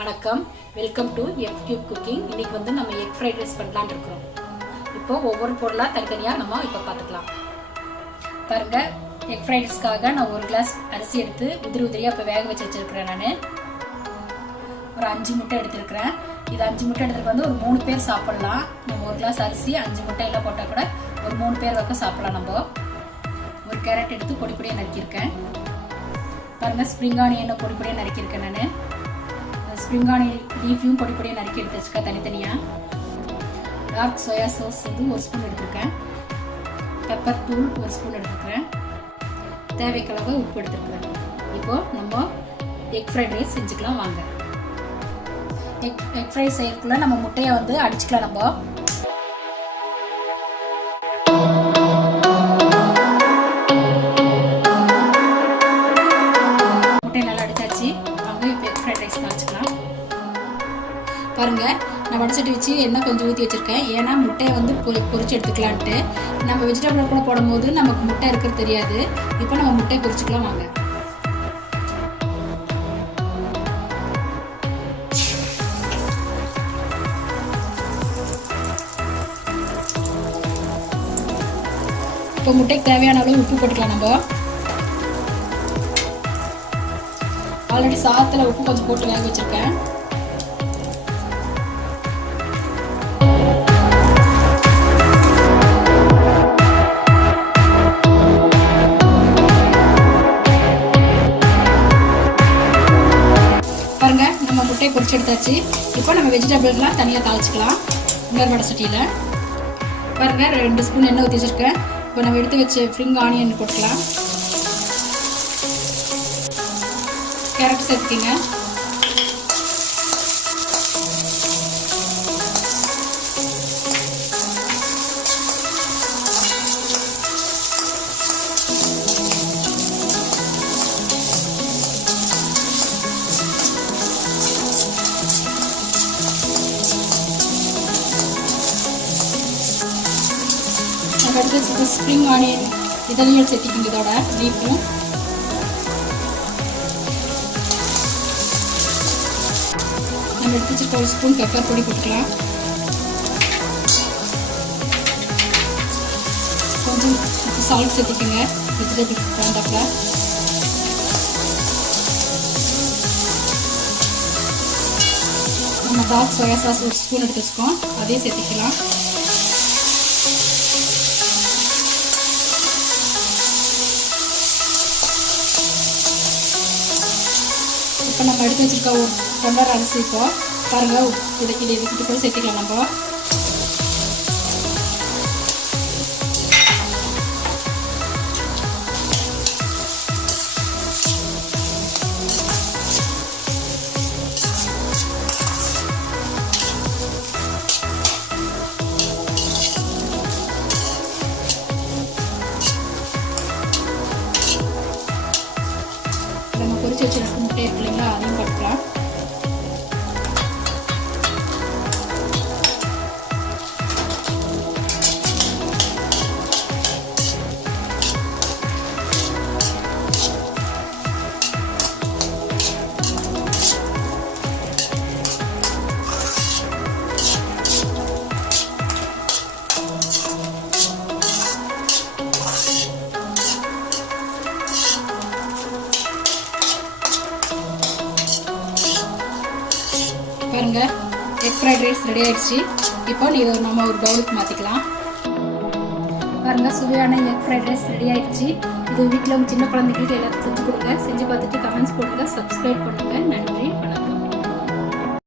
வணக்கம், welcome to F cube cooking. இன்னைக்கு வந்து நம்ம எக் ஃப்ரைட் ரைஸ் பண்ணலான்னு இருக்கிறோம். இப்போ ஒவ்வொரு பொருளாக தனித்தனியாக நம்ம இப்போ பார்த்துக்கலாம். பாருங்க, எக் ஃப்ரைட் ரைஸ்க்காக நான் ஒரு கிளாஸ் அரிசி எடுத்து உதிரியாக இப்போ வேக வச்சு வச்சிருக்கிறேன். நான் ஒரு 5 முட்டை எடுத்துருக்கிறேன். இது 5 முட்டை எடுத்துருக்கு வந்து ஒரு 3 பேர் சாப்பிடலாம். நம்ம ஒரு கிளாஸ் அரிசி 5 முட்டை எல்லாம் போட்டால் கூட ஒரு 3 பேர் வரைக்கும் சாப்பிடலாம். நம்ம ஒரு கேரட் எடுத்து பொடி பொடியாக நறுக்கியிருக்கேன். பாருங்க, ஸ்ப்ரிங் ஆனியன் பொடி பொடியாக நறுக்கியிருக்கேன். நான் ஸ்ப்ரிங் ஆனியன் லீஃபையும் பொடி பொடியாக நறுக்கி எடுத்து வச்சுக்கேன் தனித்தனியாக. டார்க் சோயா சாஸ் வந்து 1 ஸ்பூன் எடுத்துருக்கேன். பெப்பர் தூள் 1 ஸ்பூன் எடுத்துருக்கிறேன். தேவைக்களவு உப்பு எடுத்துருக்கிறேன். இப்போது நம்ம எக் ஃப்ரைட் ரைஸ் செஞ்சுக்கலாம் வாங்க. எக் ஃப்ரைட் செய்யறதுக்குள்ள நம்ம முட்டையை வந்து அடிச்சுக்கலாம். நம்ம முட்டையை நல்லா அடிச்சாச்சு. வாங்க இப்போ எக் ஃப்ரைட் ரைஸ் வச்சுக்கலாம். பாருங்க, நான் வடச்சட்டி வச்சு எண்ணெய் கொஞ்சம் ஊற்றி வச்சிருக்கேன். ஏன்னா முட்டையை வந்து பொரிச்சு எடுத்துக்கலான்ட்டு. நம்ம வெஜிடபிள் கூட போடும்போது நமக்கு முட்டை இருக்கிறது தெரியாது. இப்போ நம்ம முட்டையை பொரிச்சுக்கலாம் வாங்க. இப்போ முட்டைக்கு தேவையான அளவு உப்பு போட்டுக்கலாம். நம்ம ஆல்ரெடி சாதத்தில் உப்பு கொஞ்சம் போட்டு வேக வச்சிருக்கேன். பாருங்க, நம்ம முட்டையை பொரிச்சு எடுத்தாச்சு. இப்போ நம்ம வெஜிடபிள்லாம் தனியாக தாளிச்சுக்கலாம். இன்னொரு வடை சட்டியில் பாருங்க 2 ஸ்பூன் எண்ணெய் ஊற்றி வச்சிருக்கேன். இப்போ நம்ம எடுத்து வச்ச ஸ்ப்ரிங் ஆனியன் போட்டுக்கலாம். கேரட் சேர்த்துக்கிங்க. அடுத்து ஸ்ப்ரிங் ஆனியன் இதனையும் சேர்த்திக்கிங்க. இதோட லீஃபும் நம்ம எடுத்து வச்சு 1 ஸ்பூன் பெப்பர் பொடி போட்டுக்கலாம். கொஞ்சம் சால்ட் சேர்த்திக்கோங்க வெஜிடபிள் தகுந்தாப்புல. நம்ம டார்க் சோயா சாஸ் 1 ஸ்பூன் எடுத்து வச்சுக்கோம். அதையும் சேர்த்திக்கலாம். இப்போ நம்ம எடுத்து வச்சிருக்க ஒரு டம்ளர் அரிசி இப்போ பாருங்க இதுக்கிட்ட கூட சேர்த்துக்கலாம். நம்ம பொரிச்சு வச்சிருக்க முட்டை இருக்கு இல்லைங்களா, அதையும் போட்டுக்கலாம். பாருங்க, எக் ஃப்ரைட் ரைஸ் ரெடி ஆயிடுச்சு. இப்போ நம்ம ஒரு பவுலுக்கு மாற்றிக்கலாம். பாருங்க, சுவையான எக் ஃப்ரைட் ரைஸ் ரெடி ஆயிடுச்சு. இது வீட்டில் உங்கள் சின்ன குழந்தைங்களுக்கு எல்லாத்தையும் செஞ்சு கொடுங்க. செஞ்சு பார்த்துட்டு கமெண்ட்ஸ் போடுங்க, சப்ஸ்கிரைப் பண்ணுங்க. நன்றி, வணக்கம்.